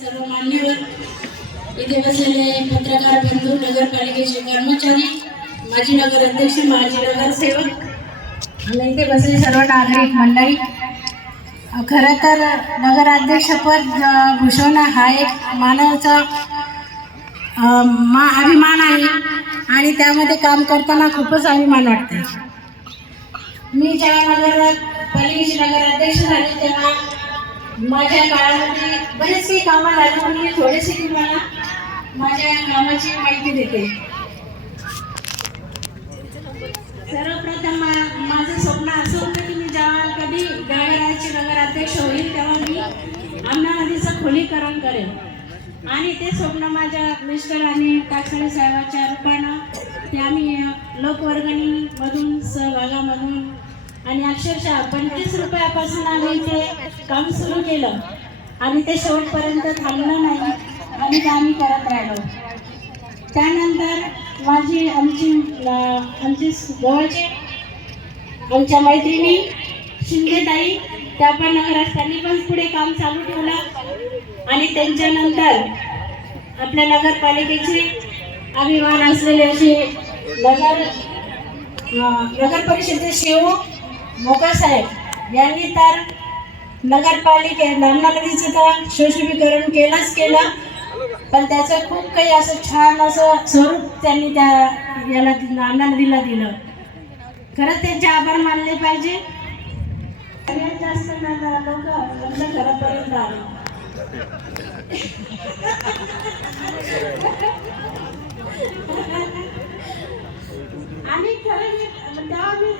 सर्व मान्यवर इथे बसलेले पत्रकार बंधू नगरपालिकेचे कर्मचारी माजी नगर अध्यक्ष माजी नगरसेवक. आणि इथे बसले सर्व नागरिक मंडळी. खरं तर नगराध्यक्षपद अ, भूषवणं हा एक मानवाचा मा अभिमान आहे आणि त्यामध्ये काम करताना खूपच अभिमान वाटते मी ज्या नगर पालिकेची नगराध्यक्ष झाले तेव्हा माझ्या काळामध्ये बरेच काही कामं झाली म्हणून मी थोडेसे तुम्हाला माझ्या कामाची माहिती देते. सर्वप्रथम मा- माझं स्वप्न असं होतं की मी जेव्हा कधी नगराचे नगराध्यक्ष होईल तेव्हा मी आमना नदीचं खोलीकरण करेन. आणि ते स्वप्न माझ्या मिस्टर आणि टाकसाळे साहेबाच्या रूपानं ते आम्ही लोकवर्गणीमधून सहभागामधून आणि अक्षरशः पंचवीस रुपयापासून आम्ही ते काम सुरू केलं. आणि ते शेवटपर्यंत थांबलं नाही आणि ते आम्ही करत राहिलो. त्यानंतर माझी आमची आमची जवळचे आमच्या मैत्रिणी शिंदेताई त्या पण नगरस्थांनी पण पुढे काम चालू ठेवलं. आणि त्यांच्यानंतर आपल्या नगरपालिकेचे अभिमान असलेले असे नगर नगर परिषदेचे सेवक मोकासाहेब यांनी तर नगरपालिके नामना नदीचं तर सुशोभीकरण केलंच केलं. पण त्याचं खूप काही असं छान असं स्वरूप त्यांनी त्या याला नामना नदीला दिलं. खरंच त्यांचे आभार मानले पाहिजे. सगळ्यात जास्त लोक आमच्या घरापर्यंत आले. आणि खरं तेव्हा म्हणजे मी